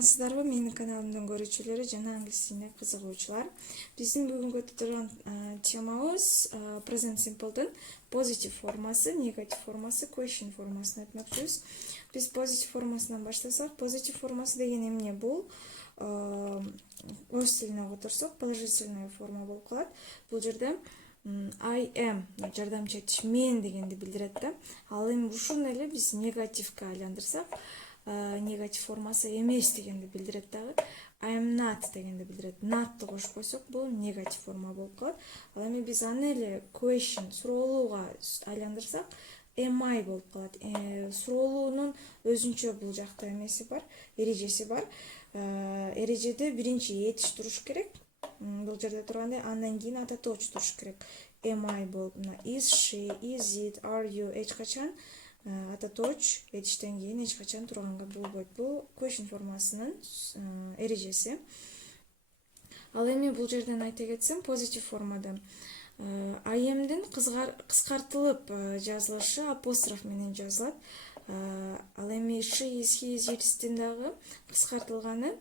Саламатсыздарбы, менин каналымдын көрүүчүлөрү жана англис тилине кызыгуучулар. Биздин бүгүнкү турган темабыз present simple'дын positive формасы, negative формасы, question формасын айтмакчыбыз. Биз positive формасынан баштасак, positive формасы деген эмне? Бул өз тилине которсок, положительный форма болуп калат. Бул жерде I am жардамчы этиш мен дегенди билдирет да. Ал эми ушуну эле биз негативге айландырсак, негатив формасы эмес дегенди билдирет дагы. I am not дегенди билдирет. Not кошуп койсок, бул негатив форма болуп калат. Ал эми биз аны эле question, суроолууга айландырсак, am I болуп калат. Суроолуунун өзүнчө бул жакта эмеси бар, эрежеси бар. Эрежеде биринчи этиш туруш керек. Бул жерде турганда андан кийин ата точ туруш керек. Am I болуп, is she, is it, are you эч качан ата точ этиштен кийин эч качан турганга болбойт. Бул question формасынын эрежеси. Ал эми бул жерден айта кетсем, positive формада I am'дин кыскартылып жазылышы апостроф менен жазылат. Ал эми she, is, he, is, it'тин дагы кыскартылганы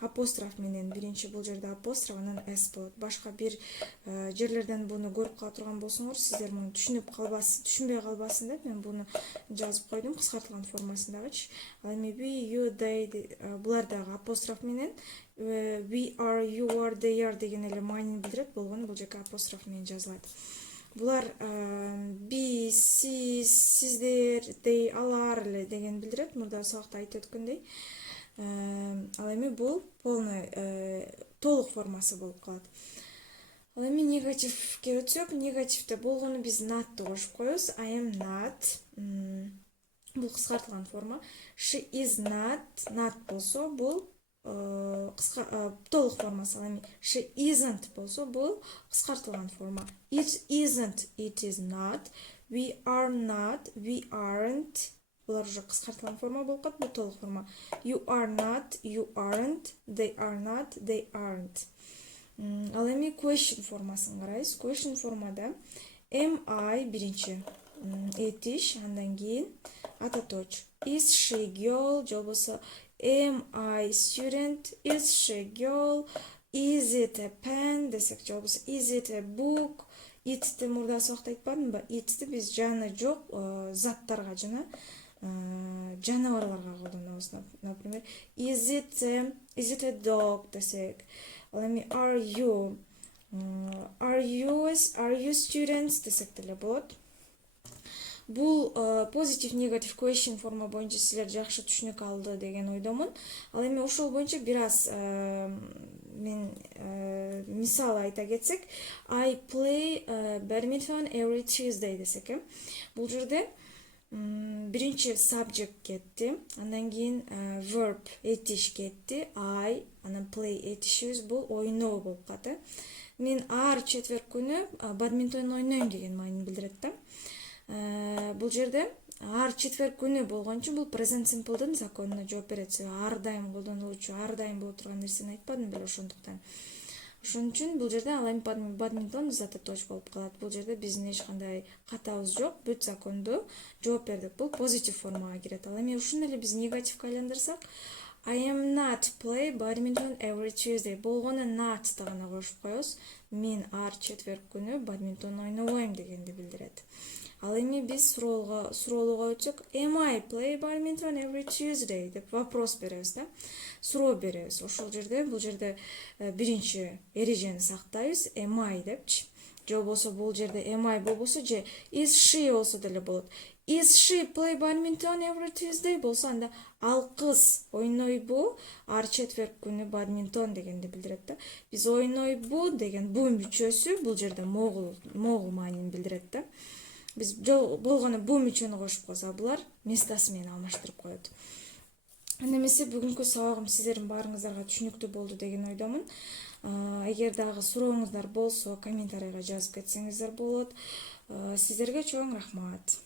апостроф менен. Биринчи бул жерде апостроф, анан s болот. Башка бир жерлерден буну көрүп кала турган болсоңор, сиздер муну түшүнбөй калбасын деп мен буну жазып койдум кыскартылган формасындагычы. Ал эми we, you, they булар дагы апостроф менен. We are, you are, they are деген эле маанини билдирет болгону бул жерде апостроф менен жазылат. Булар биз, сиз, сиздер, they, алар эле деген билдирет. Мурда сабакта айтып өткөндөй. Ал эми бул полный толук формасы болуп калат. Ал эми негативге өтсөк, негативде болгону биз not кошуп коебуз. I am not. Бул кыскартылган форма. She is not болсо бул толук формасы. Ал эми she isn't болсо бул кыскартылган форма. It isn't, it is not. We are not, we aren't. Булар уже кыскартылган форма болуп калат, бул толук форма. You are not, you aren't. They are not, they aren't. Ал эми question формасын карайбыз. Question формада am I биринчи этиш, андан кийин ата точ. Is she girl, же болбосо am I student, is she girl, is it a pen десек, же болбосо is it a book. It'ти мурда сабакта айтпадымбы? It'ти биз жаны жок заттарга жана жаныбарларга колдонобуз. Например, is it a dog десек. Ал эми are you students десек деле болот. Бул positive, negative, question форма боюнча силер жакшы түшүнүк алды деген ойдомун. Ал эми ошол боюнча бир аз мен мисал айта кетсек, I play badminton every Tuesday десек. Бул жерде биринчи subject кетти, андан кийин verb этиш кетти, I, анан play этишибиз бул ойноо болуп калат. Мен ар четверг күнү бадминтон ойнойм деген маанини билдирет да. Бул жерде ар четверг күнү болгончу бул present simple'дын законуна жооп берет. Ар дайым колдонулуучу, ар дайым боло турган нерсени айтпадым беле ошондуктан. Ошон үчүн бул жерде ал эми бадминтон заты точ болуп калат. Бул жерде биздин эч кандай катабыз жок. Бүт законду жооп бердик. Бул позитив формага кирет. Ал эми ушуну эле биз негативге айландырсак, I am not play badminton every Tuesday. Болгону not гана кошуп коебуз. Мен ар четверг күнү бадминтон ойнобойм дегенди билдирет. Ал эми биз суроолууга өтсөк, am I play badminton every Tuesday деп вопрос беребиз да. Суроо беребиз. Ошол жерде бул жерде биринчи эрежени сактайбыз, am I депчи. Же болбосо бул жерде am I болбосо же is she болсо деле болот. Is she play badminton every Tuesday болсо анда ал кыз ойнойбу ар четверг күнү бадминтон дегенди билдирет да. Биз ойнойбу деген бу мүчөсү бул жерде могул маанини билдирет да. Биз болгону бу мүчөнү кошуп койсок, булар местасы менен алмаштырып коет. Анда эмесе бүгүнкү сабагым сиздердин баарыңыздарга түшүнүктүү болду деген ойдомун. Эгер дагы сурооңуздар болсо, комментарийга жазып кетсеңиздер болот. Сиздерге чоң рахмат.